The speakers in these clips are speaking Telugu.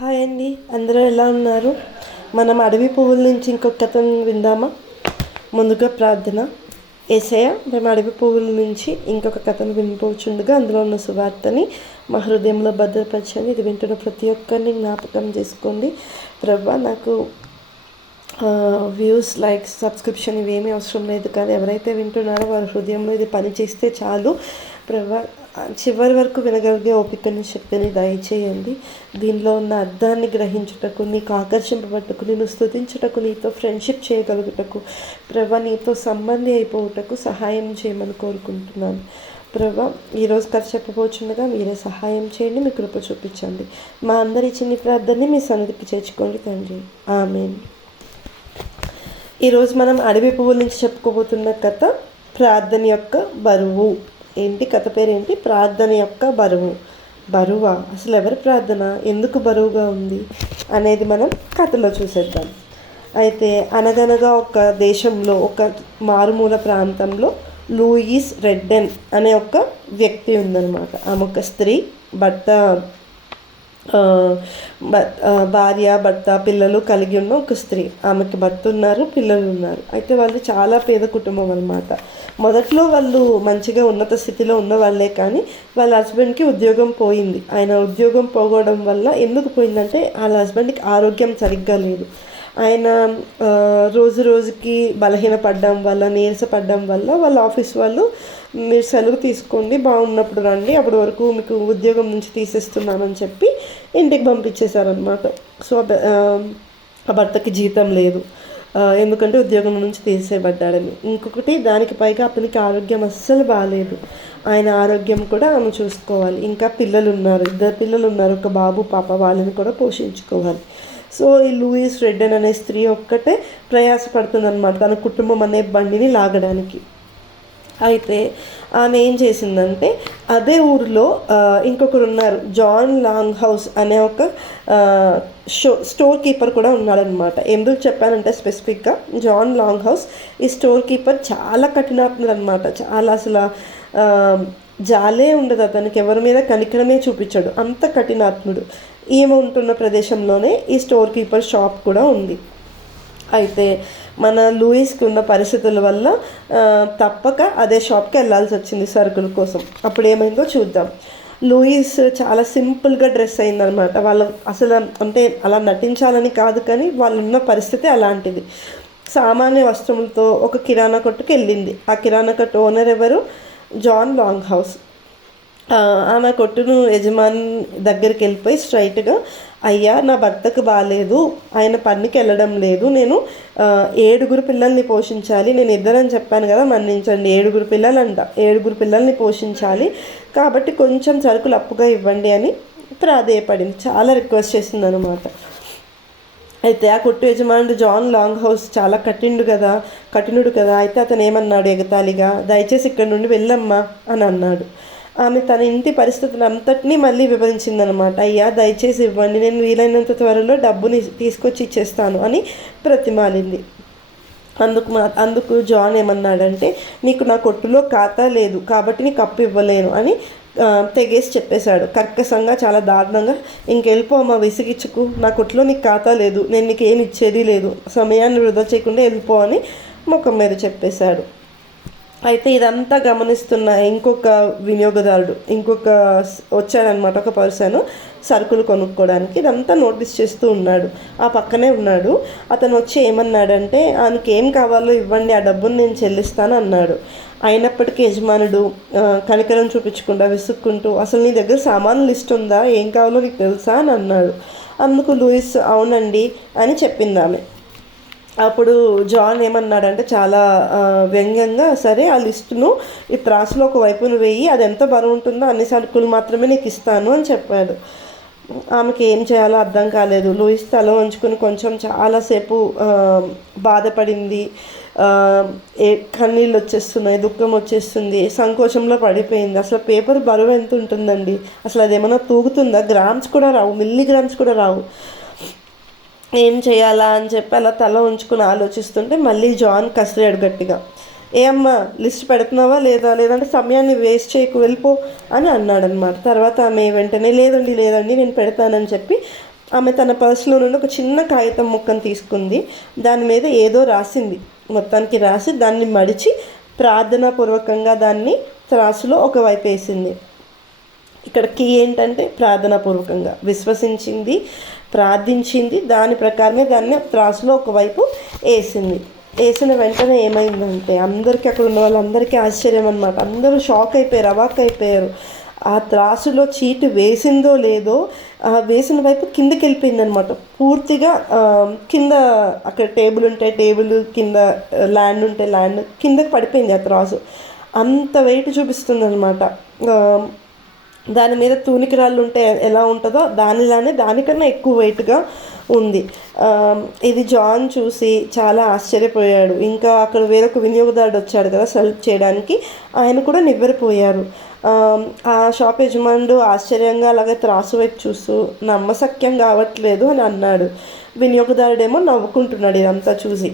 హాయ్ అండి, అందరూ ఎలా ఉన్నారు? మనం అడవి పువ్వుల నుంచి ఇంకొక కథను విందామా? ముందుగా ప్రార్థన. యేసయ్య, మేము అడవి పువ్వుల నుంచి ఇంకొక కథను వినిపోచుండగా అందులో ఉన్న సువార్తని మా హృదయంలో భద్రపరచండి. ఇది వింటున్న ప్రతి ఒక్కరిని జ్ఞాపకం చేసుకోండి ప్రభా. నాకు వ్యూస్, లైక్స్, సబ్స్క్రిప్షన్ ఇవేమీ అవసరం లేదు, కానీ ఎవరైతే వింటున్నారో వారి హృదయంలో ఇది పనిచేస్తే చాలు ప్రభా. చివరి వరకు వినగలిగే ఓపికని శక్తిని దయచేయండి. దీనిలో ఉన్న అర్థాన్ని గ్రహించుటకు, నీకు ఆకర్షింపబట్టుకు, నేను స్తుతించుటకు, నీతో ఫ్రెండ్షిప్ చేయగలుగుటకు ప్రభా, నీతో సంబంధి అయిపోవుటకు సహాయం చేయమని కోరుకుంటున్నాను ప్రభా. ఈరోజు కథ చెప్పబోచుండగా మీరే సహాయం చేయండి, మీ కృప చూపించండి. మా అందరి చిన్ని ప్రార్థనని మీ సన్నిధికి చేర్చుకోండి తండ్రి, ఆమేన్. ఈరోజు మనం అడవి పువ్వుల నుంచి చెప్పుకోబోతున్న కథ ప్రార్థన యొక్క బరువు. ఏంటి కథ పేరేంటి? ప్రార్థన యొక్క బరువు. బరువా? అసలు ఎవరి ప్రార్థన ఎందుకు బరువుగా ఉంది అనేది మనం కథలో చూసేద్దాం. అయితే అనగనగా ఒక దేశంలో, ఒక మారుమూల ప్రాంతంలో లూయిస్ రెడ్డెన్ అనే ఒక వ్యక్తి ఉందన్నమాట. ఆమె ఒక స్త్రీ, భార్య, భర్త, పిల్లలు కలిగి ఉన్న ఒక స్త్రీ. ఆమెకి భర్త ఉన్నారు, పిల్లలు ఉన్నారు. అయితే వాళ్ళు చాలా పేద కుటుంబం అన్నమాట. మొదట్లో వాళ్ళు మంచిగా ఉన్నత స్థితిలో ఉన్న వాళ్ళే, కానీ వాళ్ళ హస్బెండ్కి ఉద్యోగం పోయింది. ఆయన ఉద్యోగం పోగొవడం వల్ల ఎందుకు పోయిందంటే వాళ్ళ హస్బెండ్కి ఆరోగ్యం సరిగ్గా లేదు. ఆయన రోజు రోజుకి బలహీనపడడం వల్ల, నీరసపడడం వల్ల వాళ్ళ ఆఫీస్ వాళ్ళు, మీరు సెలవు తీసుకోండి, బాగున్నప్పుడు రండి, అప్పటి వరకు మీకు ఉద్యోగం నుంచి తీసేస్తున్నానని చెప్పి ఇంటికి పంపించేశారనమాట. సో ఆ భర్తకి జీతం లేదు, ఎందుకంటే ఉద్యోగం నుంచి తీసేయబడ్డాడని. ఇంకొకటి, దానికి పైగా అతనికి ఆరోగ్యం అస్సలు బాగాలేదు. ఆయన ఆరోగ్యం కూడా ఆమె చూసుకోవాలి. ఇంకా పిల్లలు ఉన్నారు, 2 పిల్లలు ఉన్నారు, ఒక బాబు పాప. వాళ్ళని కూడా పోషించుకోవాలి. సో ఈ లూయిస్ రెడ్డెన్ అనే స్త్రీ ఒక్కటే ప్రయాసపడుతుందన్నమాట తన కుటుంబం అనే బండిని లాగడానికి. అయితే ఆమె ఏం చేసిందంటే, అదే ఊరిలో ఇంకొకరు ఉన్నారు, జాన్ లాంగ్ హౌస్ అనే ఒక స్టోర్ కీపర్ కూడా ఉన్నాడనమాట. ఎందుకు చెప్పానంటే స్పెసిఫిక్గా జాన్ లాంగ్ హౌస్, ఈ స్టోర్ కీపర్ చాలా కఠినాత్ముడు అనమాట. చాలా అసలు జాలే ఉండదు అతనికి, ఎవరి మీద కనికరమే చూపించాడు, అంత కఠినాత్ముడు. ఈమె ఉంటున్న ప్రదేశంలోనే ఈ స్టోర్ కీపర్ షాప్ కూడా ఉంది. అయితే మన లూయిస్కి ఉన్న పరిస్థితుల వల్ల తప్పక అదే షాప్కి వెళ్ళాల్సి వచ్చింది సరుకుల కోసం. అప్పుడు ఏమైందో చూద్దాం. లూయిస్ చాలా సింపుల్గా డ్రెస్ అయిందనమాట. వాళ్ళు అసలు అంటే అలా నటించాలని కాదు, కానీ వాళ్ళు ఉన్న పరిస్థితి అలాంటిది. సామాన్య వస్త్రములతో ఒక కిరాణా కొట్టుకు వెళ్ళింది. ఆ కిరాణా కొట్టు ఓనర్ ఎవరు? John Long House. ఆమె కొట్టును యజమాని దగ్గరికి వెళ్ళిపోయి స్ట్రైట్గా, అయ్యా, నా భర్తకు బాగాలేదు, ఆయన పనికి వెళ్ళడం లేదు, నేను 7 పిల్లల్ని పోషించాలి, నేను ఇద్దరని చెప్పాను కదా, మన్నించండి, 7 పిల్లలంట, 7 పిల్లల్ని పోషించాలి, కాబట్టి కొంచెం సరుకులు అప్పుగా ఇవ్వండి అని ప్రాధేయపడింది. చాలా రిక్వెస్ట్ చేసింది అనమాట. అయితే ఆ కొట్టు యజమానుడు జాన్ లాంగ్ హౌస్ చాలా కఠినుడు కదా. అయితే అతను ఏమన్నాడు ఎగతాళిగా, దయచేసి ఇక్కడ నుండి వెళ్ళమ్మా అని అన్నాడు. ఆమె తన ఇంటి పరిస్థితులు అంతటినీ మళ్ళీ వివరించిందనమాట. అయ్యా, దయచేసి ఇవ్వండి, నేను వీలైనంత త్వరలో డబ్బుని తీసుకొచ్చి ఇచ్చేస్తాను అని ప్రతిమాలింది. అందుకు జాన్ ఏమన్నాడంటే, నీకు నా కొట్టులో ఖాతా లేదు కాబట్టి నీకు అప్పు ఇవ్వలేను అని తెగేసి చెప్పేశాడు కర్కశంగా, చాలా దారుణంగా. ఇంకెళ్ళిపోమ్మా, విసిగిచ్చుకు, నా కొట్టులో నీకు ఖాతా లేదు, నేను నీకు ఏమి ఇచ్చేది లేదు, సమయాన్ని వృధా చేయకుండా వెళ్ళిపో అని ముఖం మీద చెప్పేశాడు. అయితే ఇదంతా గమనిస్తున్న ఇంకొక వినియోగదారుడు వచ్చాడనమాట, ఒక పర్సన్ సరుకులు కొనుక్కోవడానికి. ఇదంతా నోటీస్ చేస్తూ ఉన్నాడు, ఆ పక్కనే ఉన్నాడు. అతను వచ్చి ఏమన్నాడంటే, ఆయనకి ఏం కావాలో ఇవ్వండి, ఆ డబ్బును నేను చెల్లిస్తాను అన్నాడు. అయినప్పటికీ యజమానుడు కనికరం చూపించకుండా విసుక్కుంటూ, అసలు నీ దగ్గర సామాను లిస్ట్ ఉందా, ఏం కావాలో నీకు తెలుసా అని అన్నాడు. అందుకు లూయిస్ అవునండి అని చెప్పింది ఆమె. అప్పుడు జాన్ ఏమన్నాడంటే చాలా వ్యంగ్యంగా, సరే ఆ లిస్టును ఈ త్రాసులో ఒక వైపును వేయి, అది ఎంత బరువు ఉంటుందో అన్ని సరుకులు మాత్రమే నీకు ఇస్తాను అని చెప్పాడు. ఆమెకి ఏం చేయాలో అర్థం కాలేదు. లూయిస్ తల వంచుకొని కొంచెం చాలాసేపు బాధపడింది. కన్నీళ్ళు వచ్చేస్తున్నాయి, దుఃఖం వచ్చేస్తుంది, సంకోచంలో పడిపోయింది. అసలు పేపర్ బరువు ఎంత ఉంటుందండి, అసలు అది ఏమైనా తూగుతుందా? గ్రామ్స్ కూడా రావు, మిల్లీగ్రామ్స్ కూడా రావు. ఏం చేయాలా అని చెప్పి అలా తల ఉంచుకుని ఆలోచిస్తుంటే మళ్ళీ జాన్ కసిరాడు గట్టిగా. ఏ అమ్మ, లిస్ట్ పెడుతున్నావా లేదా, లేదంటే సమయాన్ని వేస్ట్ చేయకు, వెళ్ళిపో అని అన్నాడనమాట. తర్వాత ఆమె వెంటనే లేదండి నేను పెడతానని చెప్పి ఆమె తన పర్సులో నుండి ఒక చిన్న కాగితం ముక్కను తీసుకుంది. దాని మీద ఏదో రాసింది. మొత్తానికి రాసి దాన్ని మడిచి ప్రార్థనాపూర్వకంగా దాన్ని త్రాసులో ఒకవైపు వేసింది. ఇక్కడ కీ ఏంటంటే ప్రార్థనాపూర్వకంగా విశ్వసించింది, ప్రార్థించింది, దాని ప్రకారమే దాన్ని త్రాసులో ఒకవైపు వేసింది. వేసిన వెంటనే ఏమైందంటే అందరికీ, అక్కడ ఉన్న వాళ్ళందరికీ ఆశ్చర్యం అనమాట. అందరూ షాక్ అయిపోయారు, అవాక్ అయిపోయారు. ఆ త్రాసులో చీటి వేసిందో లేదో వేసిన వైపు కిందకి వెళ్ళిపోయింది అనమాట. పూర్తిగా కింద అక్కడ టేబుల్ ఉంటే టేబుల్ కింద, ల్యాండ్ ఉంటే ల్యాండ్ కిందకి పడిపోయింది ఆ త్రాసు. అంత వెయిట్ చూపిస్తుంది అనమాట. దాని మీద తూనికరాళ్ళు ఉంటే ఎలా ఉంటుందో దానిలానే దానికన్నా ఎక్కువ వెయిట్గా ఉంది. ఇది జాన్ చూసి చాలా ఆశ్చర్యపోయాడు. ఇంకా అక్కడ వేరొక వినియోగదారుడు వచ్చాడు కదా సెల్ఫ్ చేయడానికి, ఆయన కూడా నివ్వెరపోయారు. ఆ షాప్ యజమానుడు ఆశ్చర్యంగా అలాగే త్రాసు వైపు చూస్తూ నమ్మశక్యం కావట్లేదు అని అన్నాడు. వినియోగదారుడేమో నవ్వుకుంటున్నాడు ఇదంతా చూసి.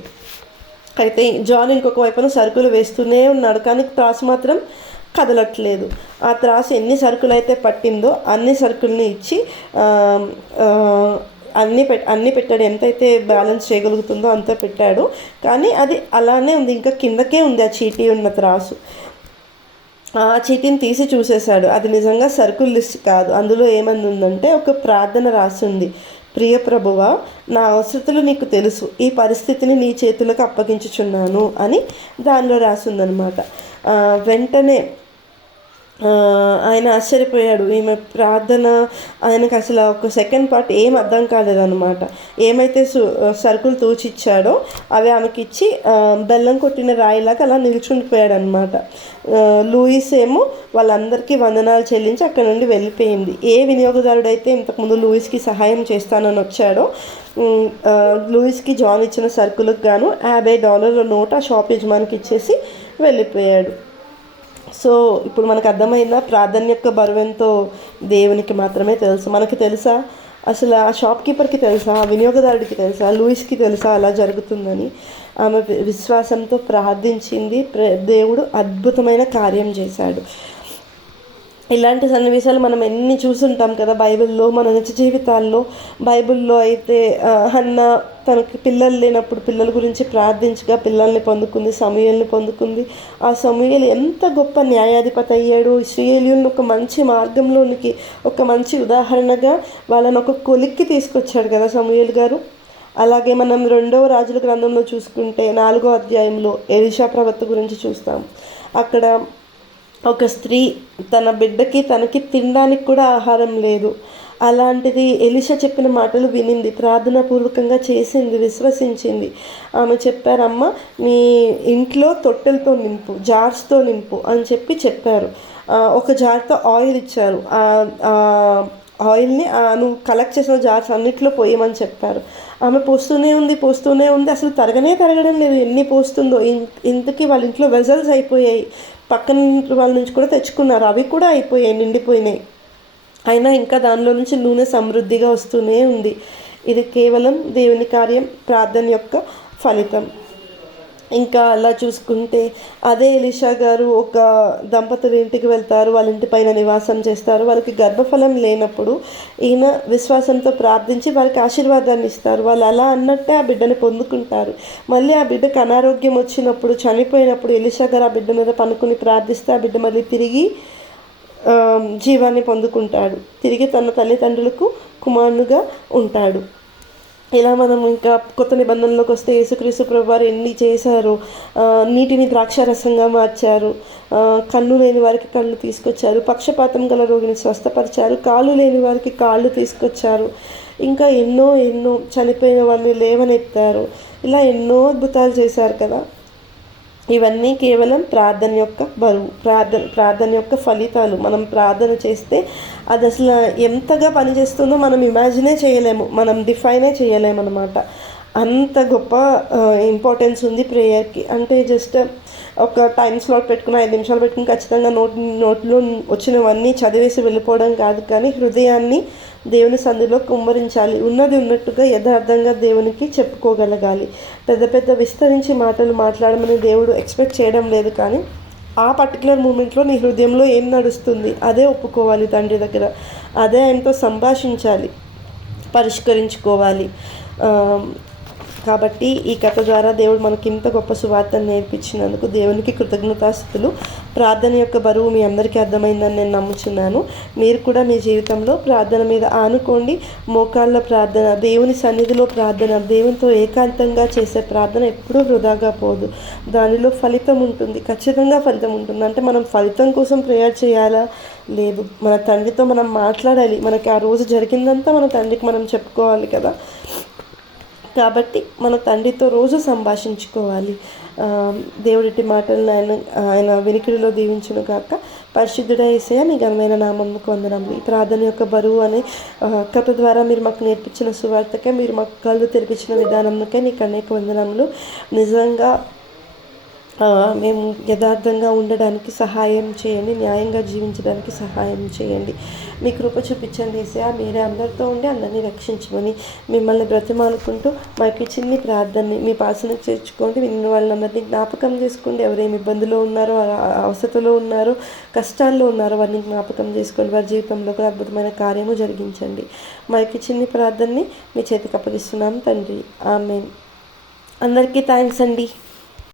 అయితే జాన్ ఇంకొక వైపున సరుకులు వేస్తూనే ఉన్నాడు, కానీ త్రాసు మాత్రం కదలట్లేదు. ఆ త్రాసు ఎన్ని సరుకులు అయితే పట్టిందో అన్ని సరుకుల్ని ఇచ్చి అన్నీ పెట్టాడు. ఎంతైతే బ్యాలెన్స్ చేయగలుగుతుందో అంత పెట్టాడు, కానీ అది అలానే ఉంది, ఇంకా కిందకే ఉంది ఆ చీటీ ఉన్న త్రాసు. ఆ చీటీని తీసి చూసేశాడు. అది నిజంగా సరుకుల లిస్ట్ కాదు. అందులో ఏమని ఉందంటే ఒక ప్రార్థన రాసింది. ప్రియ ప్రభువా, నా అవసరతలు నీకు తెలుసు, ఈ పరిస్థితిని నీ చేతులకు అప్పగించుచున్నాను అని దానిలో రాసిందనమాట. వెంటనే ఆయన ఆశ్చర్యపోయాడు. ఈమె ప్రార్థన ఆయనకు అసలు ఒక సెకండ్ పార్ట్ ఏం అర్థం కాలేదన్నమాట. ఏమైతే సరుకులు తూచిచ్చాడో అవి ఆమెకి ఇచ్చి బెల్లం కొట్టిన రాయిలాగా అలా నిల్చుండిపోయాడు అనమాట. లూయిస్ ఏమో వాళ్ళందరికీ వందనాలు చెల్లించి అక్కడ నుండి వెళ్ళిపోయింది. ఏ వినియోగదారుడు అయితే ఇంతకుముందు లూయిస్కి సహాయం చేస్తానని వచ్చాడో లూయిస్కి జాన్ ఇచ్చిన సరుకులకు గాను $50 నోట్ ఆ షాప్ యజమానికి ఇచ్చేసి వెళ్ళిపోయాడు. సో ఇప్పుడు మనకు అర్థమైందా ప్రార్థన యొక్క బరువెంతో దేవునికి మాత్రమే తెలుసు. మనకి తెలుసా? అసలు ఆ షాప్ కీపర్కి తెలుసా? ఆ వినియోగదారుడికి తెలుసా? లూయిస్కి తెలుసా అలా జరుగుతుందని? ఆమె విశ్వాసంతో ప్రార్థించింది, దేవుడు అద్భుతమైన కార్యం చేశాడు. ఇలాంటి సన్నివేశాలు మనం ఎన్ని చూసుంటాం కదా బైబిల్లో, మన నిజ జీవితాల్లో. బైబిల్లో అయితే హన్న తనకి పిల్లలు లేనప్పుడు పిల్లల గురించి ప్రార్థించగా పిల్లల్ని పొందుకుంది, సమూయేలుని పొందుకుంది. ఆ సమూయేలు ఎంత గొప్ప న్యాయాధిపతి అయ్యాడు. ఇశ్రాయేలీయులను ఒక మంచి మార్గంలోనికి, ఒక మంచి ఉదాహరణగా వాళ్ళని ఒక కొలిక్కి తీసుకొచ్చాడు కదా సమూయేలు గారు. అలాగే మనం 2వ రాజుల గ్రంథంలో చూసుకుంటే 4వ అధ్యాయంలో ఎలీషా ప్రవక్త గురించి చూస్తాం. అక్కడ ఒక స్త్రీ తన బిడ్డకి తనకి తినడానికి కూడా ఆహారం లేదు. అలాంటిది ఎలీషా చెప్పిన మాటలు వినింది, ప్రార్థనాపూర్వకంగా చేసింది, విశ్వసించింది. ఆమె చెప్పారమ్మ నీ ఇంట్లో తొట్టెలతో నింపు, జార్స్తో నింపు అని చెప్పారు. ఒక జార్తో ఆయిల్ ఇచ్చారు. ఆయిల్ని నువ్వు కలెక్ట్ చేసిన జార్స్ అన్నిట్లో పోయమని చెప్పారు. ఆమె పోస్తూనే ఉంది. అసలు తరగడం లేదు. ఎన్ని పోస్తుందో. ఇంతకీ వాళ్ళ ఇంట్లో వెజల్స్ అయిపోయాయి. పక్కన వాళ్ళ నుంచి కూడా తెచ్చుకున్నారు, అవి కూడా అయిపోయాయి, నిండిపోయినాయి. అయినా ఇంకా దానిలో నుంచి నూనె సమృద్ధిగా వస్తూనే ఉంది. ఇది కేవలం దేవుని కార్యం, ప్రార్థన యొక్క ఫలితం. ఇంకా అలా చూసుకుంటే అదే ఎలీషా గారు ఒక దంపతుల ఇంటికి వెళ్తారు, వాళ్ళ ఇంటి పైన నివాసం చేస్తారు. వాళ్ళకి గర్భఫలం లేనప్పుడు ఈయన విశ్వాసంతో ప్రార్థించి వారికి ఆశీర్వాదాన్ని ఇస్తారు. వాళ్ళు అలా అన్నట్టే ఆ బిడ్డని పొందుకుంటారు. మళ్ళీ ఆ బిడ్డకు అనారోగ్యం వచ్చినప్పుడు, చనిపోయినప్పుడు ఎలీషా గారు ఆ బిడ్డ మీద పనుకుని ప్రార్థిస్తే ఆ బిడ్డ మళ్ళీ తిరిగి జీవాన్ని పొందుకుంటాడు. తిరిగి తన తల్లిదండ్రులకు కుమారునిగా ఉంటాడు. ఇలా మనం ఇంకా కొత్త నిబంధనలోకి వస్తే యేసుక్రీస్తు ప్రభువారు ఎన్ని చేశారు. నీటిని ద్రాక్షారసంగా మార్చారు, కన్ను లేని వారికి కళ్ళు తీసుకొచ్చారు, పక్షపాతం గల రోగిని స్వస్థపరిచారు, కాళ్ళు లేని వారికి కాళ్ళు తీసుకొచ్చారు, ఇంకా ఎన్నో చనిపోయిన వాళ్ళని లేవనెత్తారు. ఇలా ఎన్నో అద్భుతాలు చేశారు కదా. ఇవన్నీ కేవలం ప్రార్థన యొక్క బరువు, ప్రార్థన యొక్క ఫలితాలు. మనం ప్రార్థన చేస్తే అది అసలు ఎంతగా పనిచేస్తుందో మనం ఇమాజినే చేయలేము, మనం డిఫైనే చేయలేము అనమాట. అంత గొప్ప ఇంపార్టెన్స్ ఉంది ప్రేయర్కి. అంటే జస్ట్ ఒక టైం స్లాట్ పెట్టుకుని 5 నిమిషాలు పెట్టుకుని ఖచ్చితంగా నోట్లో వచ్చినవన్నీ చదివేసి వెళ్ళిపోవడం కాదు, కానీ హృదయాన్ని దేవుని సంధిలో కుమ్మరించాలి. ఉన్నది ఉన్నట్టుగా యథార్థంగా దేవునికి చెప్పుకోగలగాలి. పెద్ద విస్తరించి మాటలు మాట్లాడమని దేవుడు ఎక్స్పెక్ట్ చేయడం లేదు, కానీ ఆ పర్టికులర్ మూమెంట్లో నీ హృదయంలో ఏం నడుస్తుంది అదే ఒప్పుకోవాలి తండ్రి దగ్గర, అదే ఆయనతో సంభాషించాలి. పరిష్కరించుకోవాలి. ఆ, కాబట్టి ఈ కథ ద్వారా దేవుడు మనకి ఇంత గొప్ప సువార్తను నేర్పించినందుకు దేవునికి కృతజ్ఞతాస్తుతులు. ప్రార్థన యొక్క బరువు మీ అందరికీ అర్థమైందని నేను నమ్ముచున్నాను. మీరు కూడా మీ జీవితంలో ప్రార్థన మీద ఆనుకోండి. మోకాళ్ళ ప్రార్థన, దేవుని సన్నిధిలో ప్రార్థన, దేవునితో ఏకాంతంగా చేసే ప్రార్థన ఎప్పుడూ వృధాగా పోదు. దానిలో ఫలితం ఉంటుంది, ఖచ్చితంగా ఫలితం ఉంటుంది. అంటే మనం ఫలితం కోసం ప్రేయర్ చేయాలా? లేదు. మన తండ్రితో మనం మాట్లాడాలి. మనకి ఆ రోజు జరిగిందంతా మన తండ్రికి మనం చెప్పుకోవాలి కదా. కాబట్టి మన తండ్రితో రోజు సంభాషించుకోవాలి. దేవుడిటి మాటలను ఆయన వినికిడిలో దీవించును గాక. పరిశుద్ధుడా యేసయ్య, మీ ఘనమైన నామముకు వందనములు. ఈ ప్రార్థన యొక్క బరువు అనే కథ ద్వారా మీరు మాకు నేర్పించిన సువార్తకే, మీరు మాకు కళ్ళు తెరిపించిన విధానంకే నీకు అనేక వందనములు. నిజంగా మేము యథార్థంగా ఉండడానికి సహాయం చేయండి, న్యాయంగా జీవించడానికి సహాయం చేయండి. మీ కృప చూపించండి యేసయ్య. మీరే అందరితో ఉండి అందరినీ రక్షించమని మిమ్మల్ని బ్రతిమాలుకుంటూ మాకు చిన్ని ప్రార్థనని మీ పాసనకు చేర్చుకోండి. విన్న వాళ్ళందరినీ జ్ఞాపకం చేసుకోండి. ఎవరేమి ఇబ్బందులో ఉన్నారో, అవసరతలో ఉన్నారో, కష్టాల్లో ఉన్నారో వారిని జ్ఞాపకం చేసుకోండి. వారి జీవితంలో కూడా అద్భుతమైన కార్యము జరిగించండి. మాకు చిన్ని ప్రార్థనని మీ చేతికి అప్పగిస్తున్నాం తండ్రి. ఆమేన్. అందరికీ థ్యాంక్స్ అండి.